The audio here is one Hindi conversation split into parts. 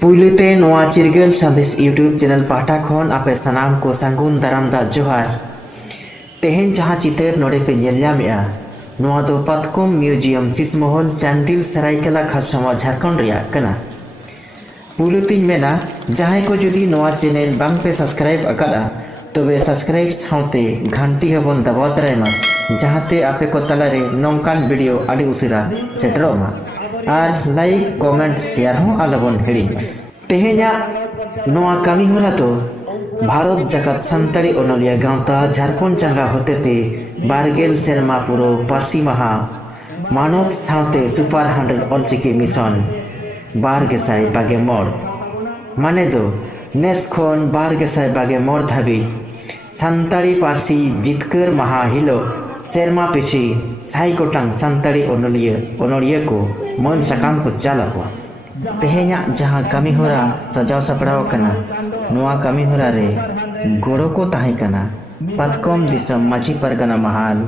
पुलुते नोआ चिरगल संदेश यूट्यूब चैनल पाटा खन आपे सनाम को सांगुन दाराम दा जोहार तेहेन जहां चितर नोडे पे नेलयामेआ नोआ दो पतकुम म्यूजियम सिसमोहल चांडिल सरायकेला खरसावा झारखंड रिया कना पुलुतिन मेना जहां को जुदी नोआ चैनल बांग पे सब्सक्राइब अकादा तबे सब्सक्राइब साउते घंटी हबन दबाव तरायमा जहाते आपे को तलारे नोंकान वीडियो आदि उसिरा सेटरोमा और लाइक कमेंट शेयर हो आलबन हेड़ी तेहे냐 नोआ कमी होला तो भारत जगत संतारी ओनलिया गांवता झारखंड चंगा होतेते बारगेल सेरमा पुरो पारसी महा मानव साउते सुपर 100 ऑलचिकी मिशन बारगेसाई बागे मोड़ माने दो नेस खन बारगेसाई बागे मोड़ धाबी संतारी पारसी जितकर महा हिलो सेरमा पिछी साई गोटांग संतारी ओनलिया को मन सकाम को चाला हुआ तेहे냐 जहां कमी होरा सजाव सपड़ाव कना नोआ कमी होरा रे गोड़ो को ताहे कना पतकम दिसम माची परगना महाल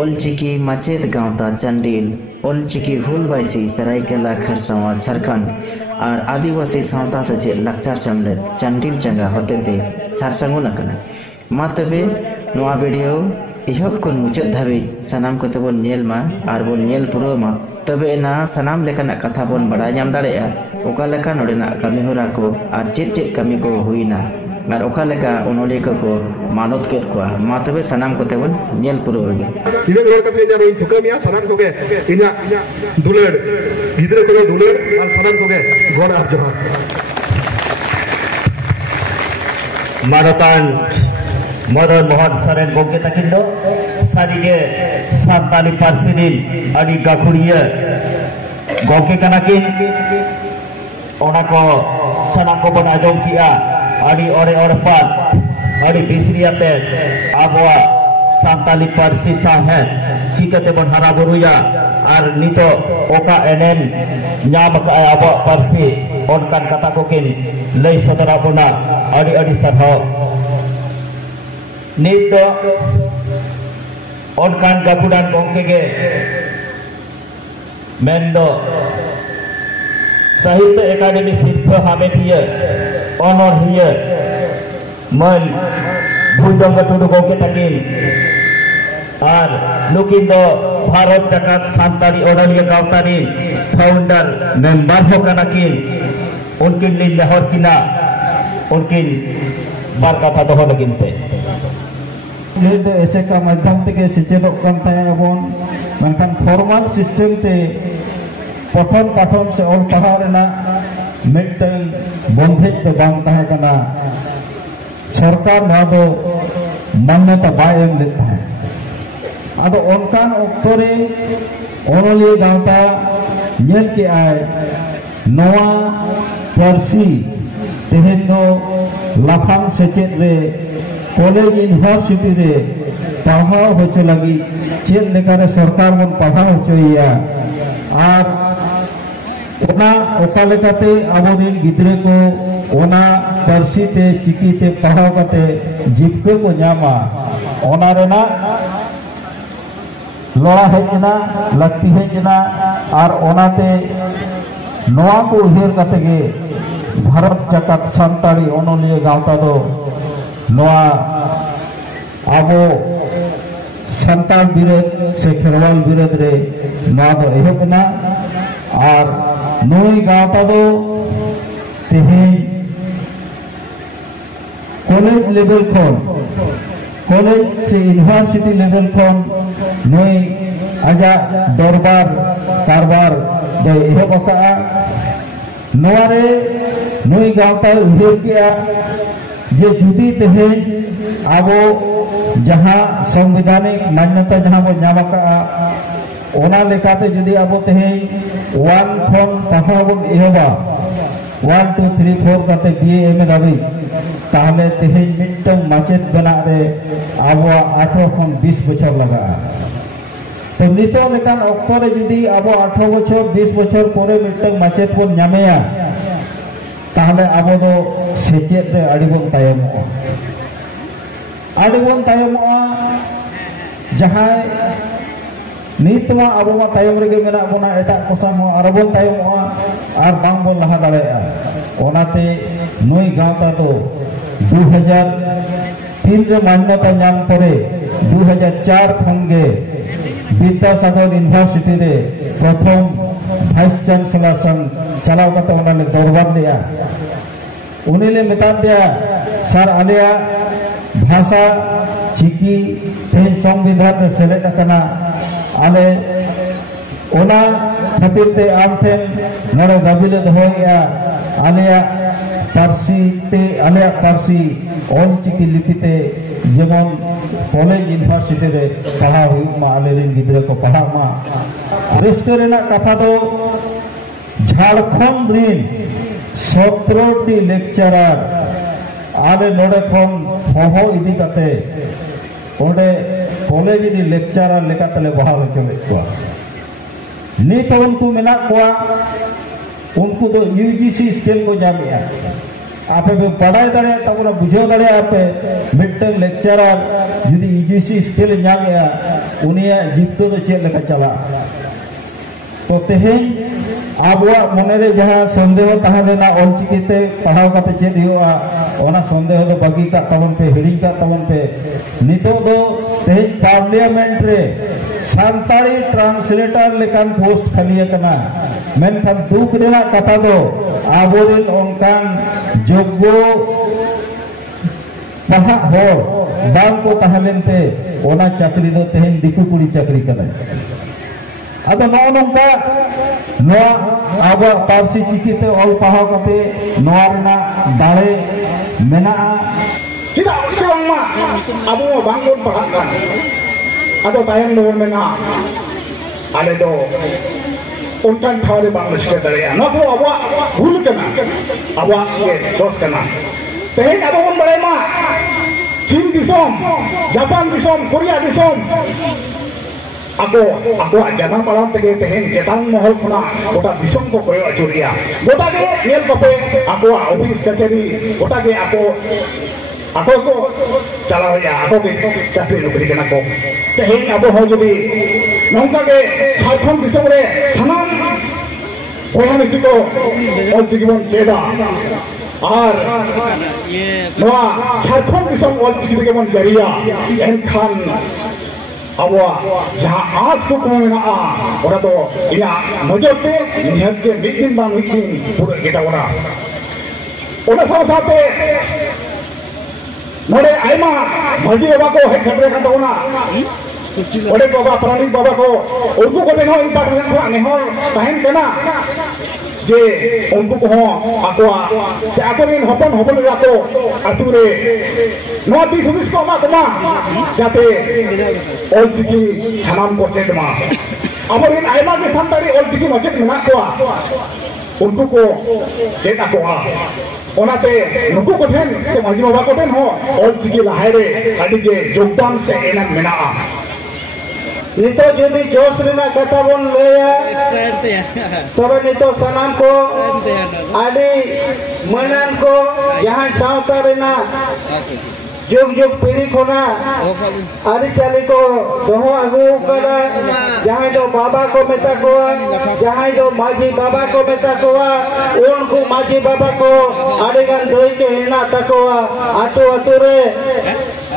ओलचिकी मचेत गांवता चंडिल ओलचिकी हुलबाइसी सरायकेला खरसावा झारखंड और आदिवासी सावता से लक्चार चमले चंडिल चंगा होते थे सारसंगुन कना मा तबे नोआ वीडियो इहब को मुचाद धाबी सनाम को तबन नेल मा आर बोन नेल पुरो मा तबे ना सनाम लेकाना कथा बोन बड़ा नाम दाड़ेया ओका लेका नोडेना कमी होरा को आर चेत कमी को हुईना आर ओका लेका ओनलिया को मानत केत को मा तबे सनाम को तबन नेल पुरो गे इने रोड कपले जा रोई थुकामिया सनाम को गे इना दुलड़ गिदरे को दुलड़ आर सनाम को गे गोड़ आप जोहार मानतान मदन मोहन सरेन गोगे तकिंदो सारिगे सान्ताली पार्सिनिन आदि गाखुरिया गोगे कनाकिन ओनाको सनाको बन आजम किया आदि ओरे ओरपात आदि बिसरियाते आबवा सान्ताली पार्सी साहे चिकते बन हरा बुरुया आर नितो ओका एनेन न्याम का आबवा पार्सी ओनकान कथा कोकिन लई सदरा बोना आदि आदि सरहाव नीत ओनकान गापुडान गोंके गे मेंदो साहित्य एकेडमी सिर्फ हामेथिया ऑनर मन भूलदंग टुडू गोंके तकिन और नुकिन दो भारत जगत सांताली ओनलिया गावतानी फाउंडर मेंबर हो कनाकिन उनकिन लिन लहर किना उनकिन बार कथा दोहो लगिन पे ऐसे का माध्यम ते सेचेदोग कान ताहेबोन मनखान फॉर्मल सिस्टम ते पठन पाठन से ऑल पढ़ाव रेना मिटन बंधेज तो बांग ताहे कना सरकार ना दो मान्यता बाय एम लेता है आदो ओनकान ओक्तोरे ओनलिया गांवता नेल के आय नोआ पारसी तेहेन दो लाफांग सेचेद रे कॉलेज यूनिवर्सिटी रे पढ़ाव होचे लगी चेद लेकारे सरकार बन पढ़ाव होचोया और ओना ओका लेकाते आबोरिन गिद्रे को ओना पारसी ते चिकी ते पढ़ाव काते जीविका को न्यामा ओना रेना लड़ा हेजना लगती हेजना और ओनाते नोआ को उहेर काते गे भारत जगत संताली ओनलिया गावता दो नोआ आबो संताल बिरोध से खेरवाल बिरोध रे नोआ दो एहबना और नोई गावता दो तेहेन कॉलेज लेवल खन कॉलेज से यूनिवर्सिटी लेवल खन नोई आजा दरबार कारबार दो एहबका नोआ रे नोई गावता उहेर किया जे जुदी तेहे आबो जहां संवैधानिक मान्यता जहां बो नामका ओना लेकाते जुदी आबो तेहे 1 खन पढ़ाबो एहबा 1 2 3 4 काते बीए दाबी ताहले तेहे मिटन माचेत बना रे आबो 18 खन 20 बछर लगा तो नितो लेकान अक्तरे जुदी आबो 18 बछर 20 बछर परे मिटन माचेत बन नामेया ताहले आबो दो सेचेत रे आडिबन तायमो जहां नीत मा अब मा तायम रेगे मेना बोना एटा कोसाम हो आरबन तायम हो आर बांग बोन लहा दाड़ेया ओनाते नई गांवता तो 2003 रे मान्यता नाम परे 2004 खंगे विद्यासागर यूनिवर्सिटी रे प्रथम वाइस चांसलर संग चलाव कते ओनाले दरबार लिया उनीले मेता दिया सर आलिया भाषा चिकी तेज संविधान रे सेलेद कना आले ओना खातिर ते आम ठेन नड़े दाबिले दोहया आलिया पारसी ते आलिया पारसी ऑल चिकी लिपिते जेमन कॉलेज यूनिवर्सिटी रे पढ़ा हुई मा आले रिन गिद्रे को पढ़ा मा रेस्टो रेना कथा दो झारखंड रिन 17टी लेक्चरार आले नोडे खन होहो इदी कते ओडे कॉलेज री लेक्चरार लेकातले बहाल चले को नीत उनको मेना को उनको तो यूजीसी स्केल को जामिया आपे भी पढ़ाई दड़े तब बुझो दड़े आपे मिडटर्म लेक्चरार जुदी यूजीसी स्केल जामिया उनिया जीतो तो चेक लेका चला तो तेहें आबुआ मनेरे जहां संदेह तहालेना ऑलचिकीते पढ़ाव काते चेक हुआ ओना संदेह दो बागी का तवन पे हिड़ी का तवन पे नितो दो तेज पार्लियामेंट रे सांताली ट्रांसलेटर लेकान पोस्ट खाली कना मेनखान दुख रेना कथा दो आबोरिन ओनकान जोग्गो पढ़ा हो बांग को तहालेनते ओना चाकरी दो तेहें दिकु कुड़ी चाकरी कना अदो नौ नंका नोआ आबो पारसी चिकीते ऑल पहाव कते नोआ रेना दाड़े मेना चिदा सेवांगमा आबो बांगोन पढ़ाkan अदो तायम दो मेना आले दो उनकान ठावरे बांग सिखे दड़ेया नो आबो भूल कना आबो के दोष कना तेहें आबो बन बड़े मा चीन Disom Japan Disom Korea Disom ako jangan malam tege tehen jetang mohol khuna gota disong ko koyo achuria gota ge nel kope ako office kacheri gota ge ako ko chalao ya ako ge chakri nokri kana ko tehen abo ho jodi nongka ge jharkhand disong re sanam koya misi ko ol jibon cheda আর নোয়া Jharkhand দিসম ol jibon gemon jariya enkhan आवा जहाँ आज को कौन आ और तो इना नजर पे निहत के मीटिंग बांग मीटिंग पूरा kita orang orang sama-sama नोडे आइमा माजी बाबा को है खतरे का तो ना ओडे बाबा प्राणी बाबा को उनको को देखो इन पार्टी को आने हो ताहन केना जे उनको को आकोआ से आकोरिन हपन राको आतुरे नो दिस को मा जाते ओलचिकी सानाम को चेदमा अबरिन आइमा के संतारी ओलचिकी मचेत मेना कोआ उनको को चेता कोआ ओनाते नुकु को ठेन से माजी बाबा को ठेन हो ओलचिकी लाहारे अडी के योगदान से एना मेना नितो जुदी जोश रेना कथा बोन लेया तबे नितो सनाम को आदि मनन को यहाँ सावता रेना जुग जुग पीढ़ी खोना आदि चाली को दोहो आगू करा जहाँ जो बाबा को मेता कोआ जहाँ जो माजी बाबा को मेता कोआ उनको माजी बाबा को आदि गन दोई के हिना तकोआ आतु रे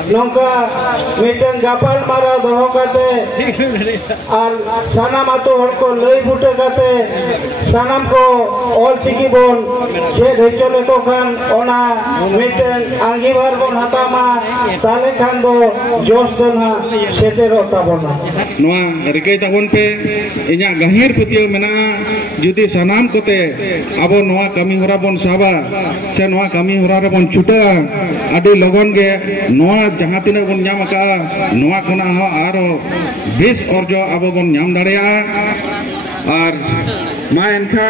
नौका मीटिंग गापाल मारा दोहो काते और सनाम आतु हर को लई बुटे काते सनाम को ऑल चिकी बोन जे धेचो लेको खान ओना मीटिंग आंगी बार बोन हता मा ताले खान दो जोश दो ना सेटेरो ताबोना नोआ रिके ताबोन पे इन्या गहिर पुतियो मेना जुदी सनाम कोते आबो नोआ कमी होरा बोन साबा से नोआ कमी होरा रे बोन छुटा आदि लगन गे नोआ जहाँ तीन बन नाम का नोआ खुना हो आरो बेस अर्जो आबो बन नाम दाड़ेया और मा एनखा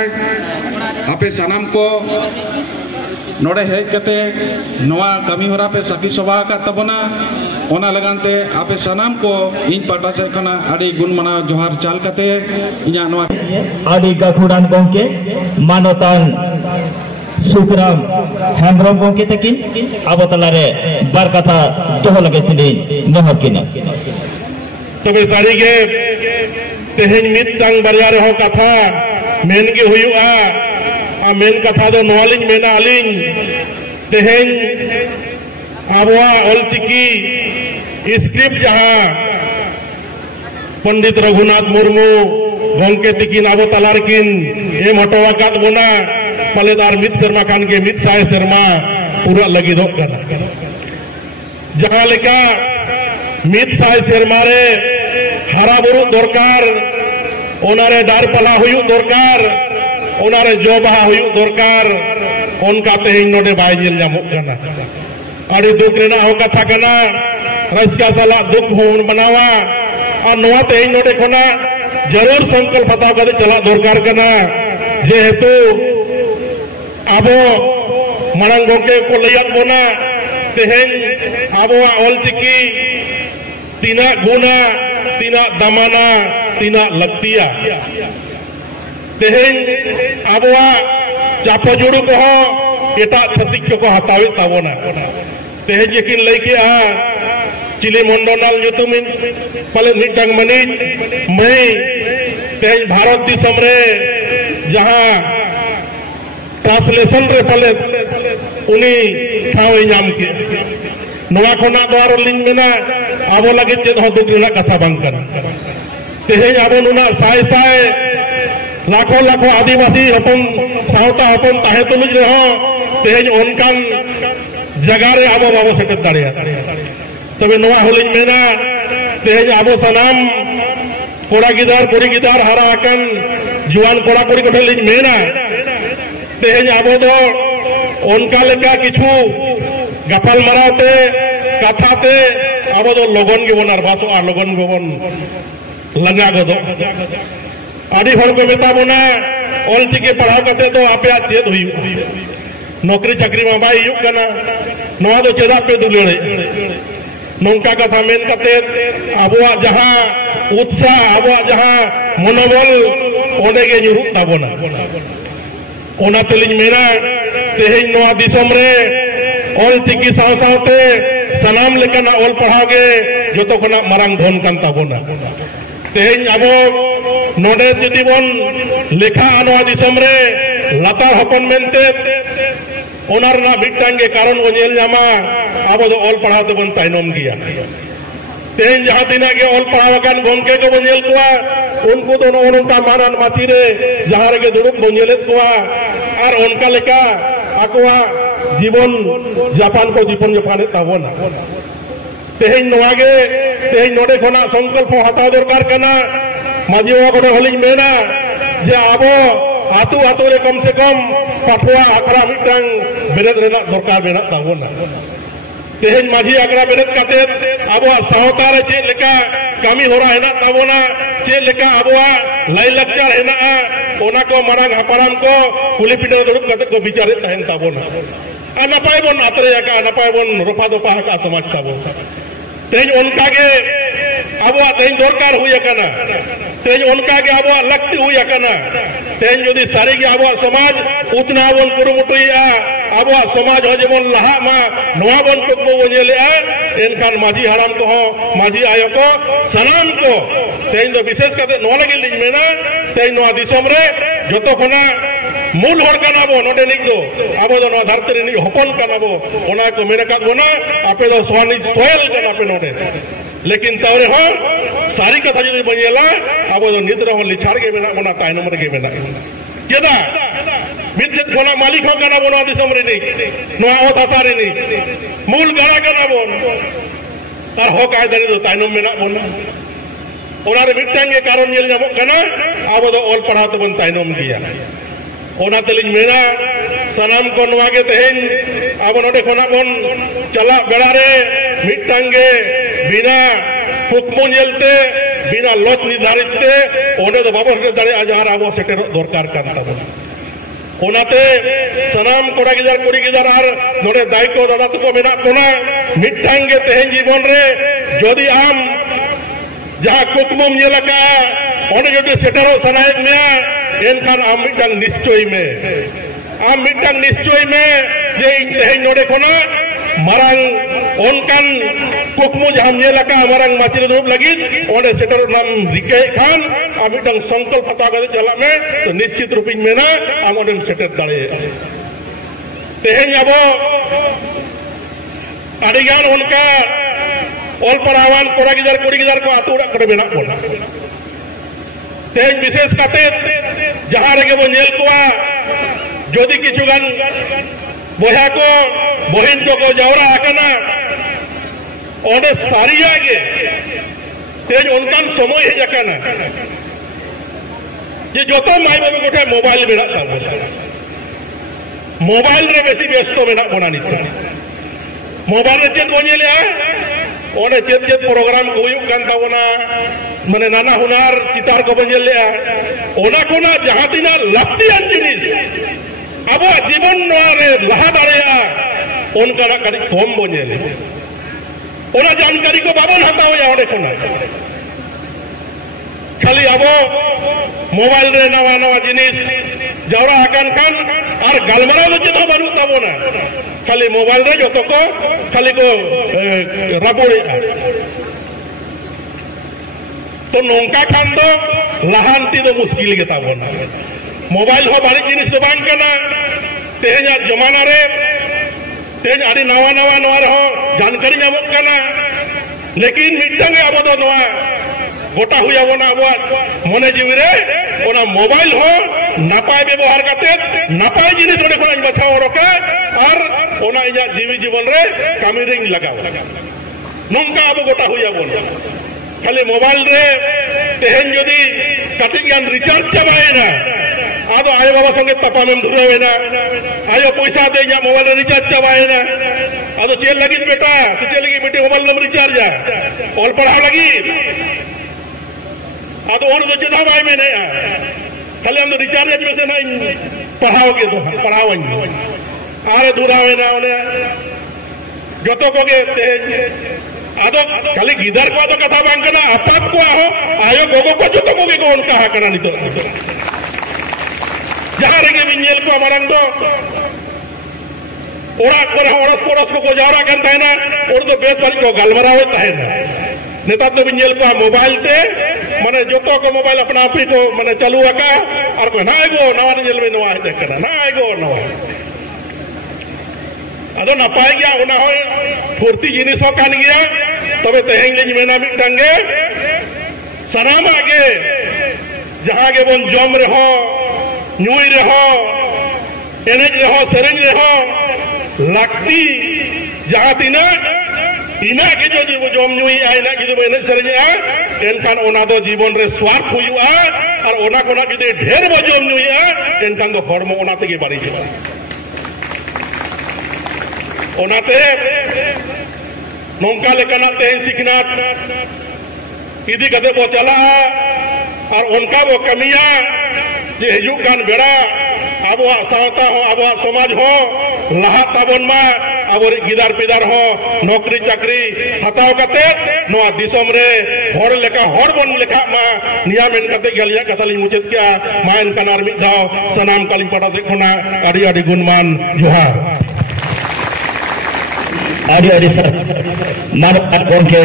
आपे सनाम को नोड़े हेज कते नोआ कमी होरा पे सखी सभा का तबना ओना लगानते आपे सनाम को इन पाटा से कना आड़ी गुण मना जोहार चाल कते इन्या नोआ आड़ी गाखुडान गोंके मानोतान सुखराम हेम्ब्रम गोंके तकिन आबो तलारे बार कथा दोहो लगे तिनी नहर किना तबे सारी के तेहेन मिदटांग बारिया रहो कथा मेन के हुआ मेन कथा दो नोलिंग मेना अलिंग तेहेन आबवा ऑलचिकी स्क्रिप्ट जहां पंडित रघुनाथ मुर्मू गंके तिकिन आबो तलारकिन एम हटवाकात बोना पलेदार मिद शर्मा खान के मिद साय शर्मा पूरा लगी दो जहां लेका मिद साय शर्मा रे हरा बुरु दरकार ओनारे दार पला हुयु दरकार ओनारे जो बहा हुयु दरकार उनका तेहिन नोडे बाय जेल नामो कना अड़ी दुख रेना हो कथा कना रसका साला दुख होन बनावा और नोआ तेहिन नोडे खोना जरूर संकल्प हताव कदे चला दरकार कना जेहेतु आबो मांग गोके को लैयात बोना तेहेन आबो ऑलचिकी तीना गुना तीना दमाना तीना लक्तिया तेहेन आबवा चापा जुड़ू को एटा छतिक को हतावे ताबोना तेहेन यकिन लैके चिली मंडोनाल जुतुमिन पले मिटंग मनी मैं तेहेन भारत दिसम रे जहां ट्रांसलेशन रे पले उनी ठावे नाम के नोआ खोना द्वार लिंग मेना आबो लगे चेद हो दुख रेना कथा बांग कना तेहेन आबो नुना साय साय लाखों लाखों आदिवासी हपन सावता हपन ताहे तुलुज रहो तेहेन उनकान जगह रे आबो बाबो सेटत दाड़िया तबे नोआ होलिंग मेना तेहेन आबो सनाम कोड़ा गिदार कुड़ी गिदार हरा आकन जुआन कोड़ा कुड़ी को लिंग मेना तेहेन आबो दो उनका लेका किछु गपाल मराते कथाते आबो दो लगन के बन अरबासो आ लगन के बन लगा गदो आदि हर को मेता बना ऑलचिकी पढ़ाव करते तो आपे चेत हुई नौकरी चाकरी में बाई युग कना नोआ दो चेदा पे दुलेड़े नौका कथा मेन करते आबोआ जहां उत्साह आबोआ जहां मनोबल ओंडे के ᱧᱩᱨᱩᱜ ताबोना ओना तेलिंग मेना तेहेन नोआ दिसम रे ऑलचिकी साव सावते सनाम लेकना ऑल पढ़ागे जोतो खना मारांग धन कान ताबोना तेहेन आबो नोडे जुदी बन लेखा नोआ दिसम रे लातार हपन मेनते ओनार ना बिटांगे कारण को नेल जामा आबो दो ऑल पढ़ाते बन ताइनम गिया तेहेन जहां तिना के ऑल पढ़ावकान गंके को बनेल कुआ उनको तो नोनता मारान माथी रे जहां रे के दुड़ुब बनेलेत कुआ और उनका लेका आकुआ जीवन जापान को जीवन जापान ताबोना तेहेन नोआगे तेहेन नोडे खोना संकल्प हताव दरकार कना माजिवा को होलिंग मेना जे आबो आतु आतु रे कम से कम पाठवा आकड़ा मिटंग बेरत रेना दरकार बेना ताबोना तेहेन माझी आकड़ा बेरत काते आबो सावता रे चे लेका कामी होरा हेना ताबोना चे लेका आबो लाई लक्चर हेना ओना को मारांग हापाराम को कुली पिटे दुड़ुब काते को विचारे तहन ताबोना आ नपाय बन आतरे का नपाय बन रोपा दोपा का समाज ताबो तेज उनका के आबो तेज दरकार हुई कना तेज उनका के आबो लक्ष्य हुई कना तेज यदि सारी के आबो समाज उतना बन कुरुमुटुया आबो समाज हो जेबन लहा मा नोआ बन टुकबो बनेले एनखान माझी हराम को माझी आयो को सनाम को तेज दो विशेष करते नोआ लगे लिज मेना तेज नोआ दिसम रे जतो खना मूल हर कनाबो नोडे निक दो आबो दो नोआ धरती रे नि हपन कनाबो ओना को मेना का बोना आपे दो स्वानी सोयल कना पे नोडे लेकिन तवरे हो सारी कथा जदि बनेला आबो दो निद्र हो लिछाड़ के मेना ओना ताइनम रे के मेना केदा मिथ्यत खोना मालिक हो कना बोना दिसम रे नि नोआ ओ थासारे नि मूल गरा कना बोन और हो काय दनि दो ताइनम मेना बोना ओना रे मिटंग के कारण नेल जाबो कना आबो दो ऑल पढ़ा तो बन ताइनम दिया ओना तेलिंग मेना सनाम को नोआगे तेहेन आबो नोडे खोना बन चला बेड़ा रे मिटंगे बिना पुकमो नेलते बिना लोच निर्धारितते ओंडे दो बाबो हटे दाड़े आजार आबो सेटेर दरकार कान ताबोना ओनाते सनाम कोड़ा गिदार कुड़ी गिदार आर नोडे दायित्व दादा तुको मेना कोना मिटंगे तेहेन जीवन रे जदि आम जहां कुकमम नेलका ओंडे जदि सेटेरो सनायक मेया एनखान आम मिटंग निश्चय में जे तेहेन नोडे खोना marang onkan kukmu jaham nyelaka marang macir durup lagi onde setor nam rikai khan ami dang songkol pata kate jalak me to nischit rupin mena amodem setet dare teheng abo adigan onka ol parawan kora gidar kuri gidar ko atu urak kore benak pon teheng bises kate jaha rege bo nyel koa jodi kichugan boya ko bohin ko jawra akana onde sariya ge teheng onkan somoy hej akana je joto mai babu gote mobile benak tabo mobile रे बेसी व्यस्त मेना बना नित मोबाइल रे चेत बोने ले ओने चेत चेत प्रोग्राम को हुयुक कान तावना माने नाना हुनार चितार को बने ले ओना कोना जहां तिना लाक्तियान जिनिस अब जीवन रे लहा दाड़ेया ओनका कड़ी कम बने ले ओना जानकारी को बाबन हताओ या ओने कोना खाली अब मोबाइल रे नवा नवा जिनिस जवरा आकान खान और गलमरा चेत बनू ताबोना खाली मोबाइल रे जो को खाली को राबोड़े तो नौका खान दो लहानती दो मुश्किल के ताबोना मोबाइल हो बारी जिनिस दो बांग करना तेज जमाना रे तेज आदि नवा नवा नवा हो जानकारी नामक करना लेकिन मिटंगे अब दो नवा गोटा हुआ बोना अब मने जीवी रे ओना मोबाइल हो नापाय व्यवहार करते नापाय जिनिस ओने कोन बचाव रखा और ओना इजा जीवी जीवन रे कामी रिंग लगाव नंका अब गोटा हुआ बोना खाली मोबाइल रे तेहन जदी कटिंग यान रिचार्ज चाबायना आदो आयो बाबा संगे तपामेम धुरावेना आयो पैसा दे या मोबाइल रिचार्ज चाबायना आदो चेल लगी बेटा चेल लगी बेटे मोबाइल नंबर रिचार्ज ऑल पढ़ा लगी आदो और तो चेता बाय में नहीं खाली हम तो रिचार्ज में से नहीं पढ़ाओगे तो पढ़ाओगे आरे धुरावेना ओने जतो को के आदो खाली गिदर को तो कथा बांग करना अपाप को आहो आयो गोगो को जो को के कोन कहा करना नितो जहां रेगे बिन्यल को मारंग दो ओरा कोरस को जावरा करता है ना और तो बेस वाली को गलमरा होता है ना नेता तो बिन्यल को मोबाइल ते माने जो को मोबाइल अपना आप ही को माने चालू रखा और को ना आएगो नवा नियल में नवा है करना ना आएगो नवा अदो नपाय गया ओना हो फुर्ती जिनिस हो कान गया तबे तेहेंग ले मेना मिटांगे सनाम आगे जहां के बन जम रे हो न्यूई रे हो एनेज रे हो सेरेंज रे हो लाक्ति जहां तिना इना के जो जीव जम न्यूई आइना कि जो एनेज सेरेंज आ एनखान ओना दो जीवन रे स्वार्थ हुआ और ओना कोना कि ढेर बो जम न्यूई आ एनखान दो हरमो ओना तेगे बारी जे ओनाते नौका लेकाना तेहन सिखनात इदी कदे बो चला और उनका वो कमिया जे हजुक कान बेड़ा अब सावता हो अब समाज हो लहा ताबन मा अब गिदार पिदार हो नौकरी चाकरी हताव कते नोआ दिसम रे हर लेका हर बन लेखा मा नियामेन कते गलिया कथाली मुचेत क्या मायन कनार मिद दाव सनाम कालिंग पटा देखना आदि आदि गुणमान जोहार आदि आदि सर मानव के